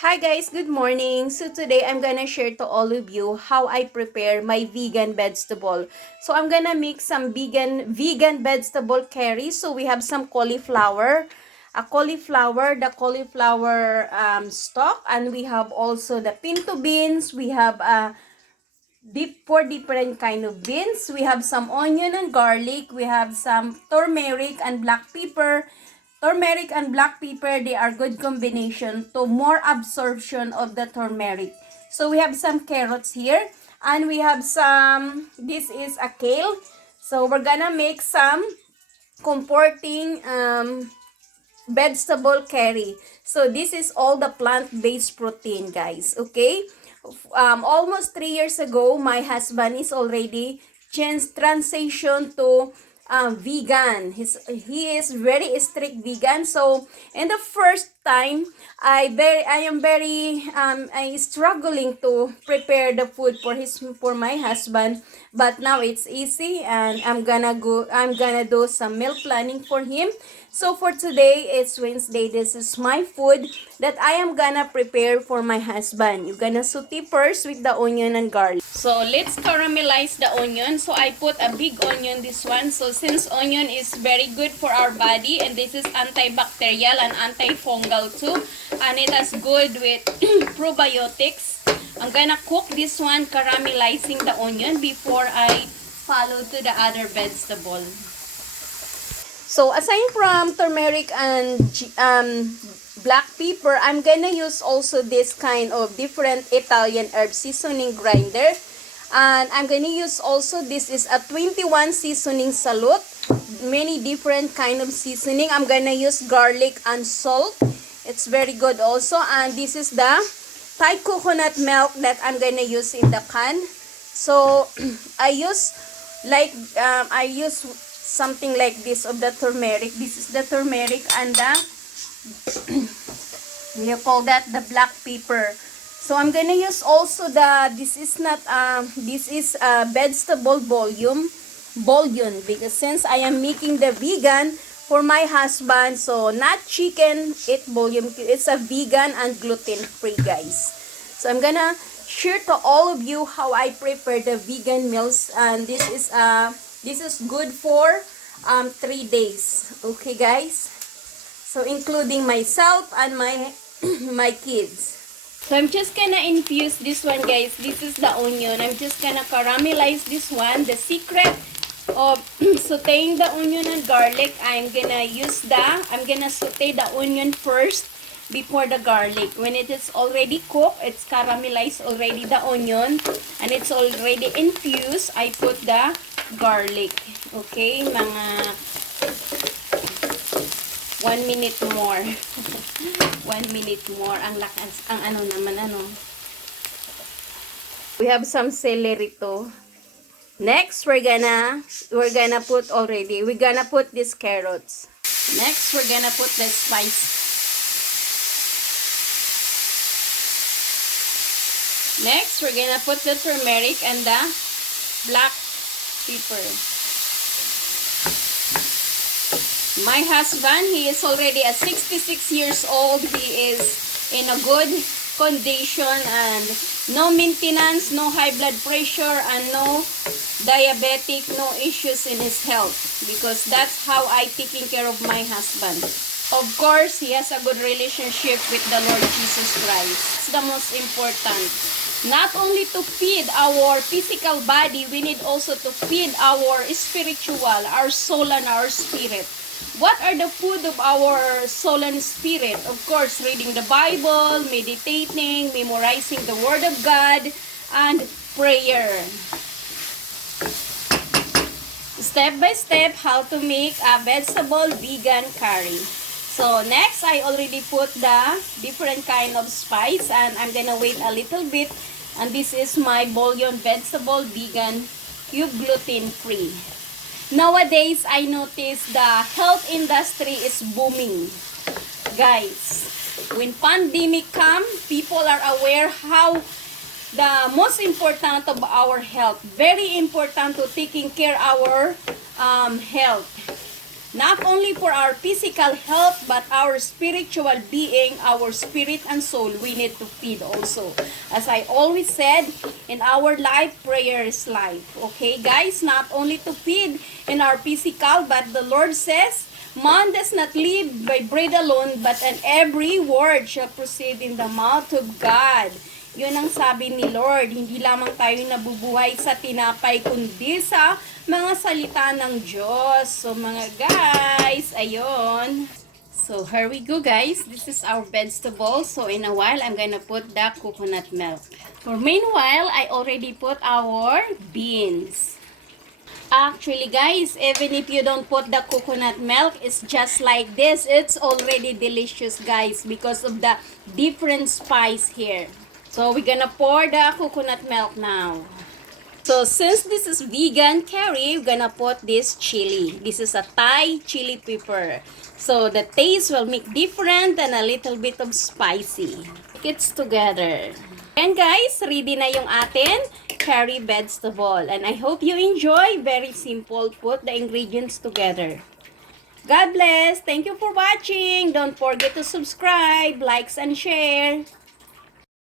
Hi guys, good morning. So today I'm gonna share to all of you how I prepare my vegan vegetable. So I'm gonna make some vegan vegetable curry. So we have some cauliflower, the cauliflower stalk, and we have also the pinto beans. We have four different kind of beans. We have some onion and garlic. We have some turmeric and black pepper. Turmeric and black pepper, they are good combination to more absorption of the turmeric. So we have some carrots here. And we have some, this is a kale. So we're gonna make some comforting vegetable curry. So this is all the plant-based protein, guys. Okay? Almost 3 years ago, my husband is already changed transition to vegan. He is very strict vegan. So in the first time, I am very I struggling to prepare the food for my husband. But now it's easy, and I'm gonna do some meal planning for him. So for today, it's Wednesday. This is my food that I am gonna prepare for my husband. You're gonna saute first with the onion and garlic. So let's caramelize the onion. So I put a big onion, this one. So since onion is very good for our body, and this is antibacterial and antifungal too, and it has good with probiotics, I'm gonna cook this one, caramelizing the onion before I follow to the other vegetable. So aside from turmeric and black pepper, I'm gonna use also this kind of different Italian herb seasoning grinder. And I'm gonna use also, this is a 21 seasoning salute. Many different kind of seasoning. I'm gonna use garlic and salt. It's very good also. And this is the Thai coconut milk that I'm gonna use in the can. So I use something like this of the turmeric. This is the turmeric and the you call that the black pepper. So I'm gonna use also this is vegetable bouillon, because since I am making the vegan for my husband, so not chicken, bouillon. It's a vegan and gluten free, guys. So I'm gonna share to all of you how I prepare the vegan meals, and this is good for 3 days. Okay, guys? So including myself and my my kids. So I'm just gonna infuse this one, guys. This is the onion. I'm just gonna caramelize this one. The secret of sauteing the onion and garlic, I'm gonna saute the onion first before the garlic. When it is already cooked, it's caramelized already, the onion, and it's already infused, I put the garlic. Okay, mga 1 minute more. 1 minute more. Ang lakas, ang ano naman, ano. We have some celery too. Next, we're gonna put these carrots. Next, we're gonna put the spice. Next, we're gonna put the turmeric and the black pepper. My husband, he is already at 66 years old. He is in a good condition and no maintenance, no high blood pressure, and no diabetic, no issues in his health, because that's how I taking care of my husband. Of course, he has a good relationship with the Lord Jesus Christ. It's the most important. Not only to feed our physical body, we need also to feed our spiritual, our soul and our spirit. What are the food of our soul and spirit? Of course, reading the Bible, meditating, memorizing the Word of God, and prayer. Step by step, how to make a vegetable vegan curry. So next, I already put the different kind of spice, and I'm gonna wait a little bit. And this is my bouillon vegetable vegan, cube gluten free. Nowadays, I notice the health industry is booming. Guys, when pandemic come, people are aware how the most important of our health. Very important to taking care our health. Not only for our physical health, but our spiritual being, our spirit and soul, we need to feed also. As I always said, in our life, prayer is life. Okay, guys? Not only to feed in our physical, but the Lord says, man does not live by bread alone, but an every word shall proceed in the mouth of God. Yun ang sabi ni Lord, hindi lamang tayo nabubuhay sa tinapay, kundi sa mga salita ng Diyos. So mga guys, ayun. So here we go guys, this is our vegetable. So in a while, I'm gonna put the coconut milk. For meanwhile, I already put our beans. Actually guys, even if you don't put the coconut milk, it's just like this. It's already delicious guys because of the different spice here. So we're gonna pour the coconut milk now. So since this is vegan curry, we're gonna put this chili. This is a Thai chili pepper. So the taste will make different and a little bit of spicy. It's together. And guys, ready na yung atin curry vegetable. And I hope you enjoy. Very simple. Put the ingredients together. God bless. Thank you for watching. Don't forget to subscribe, likes, and share.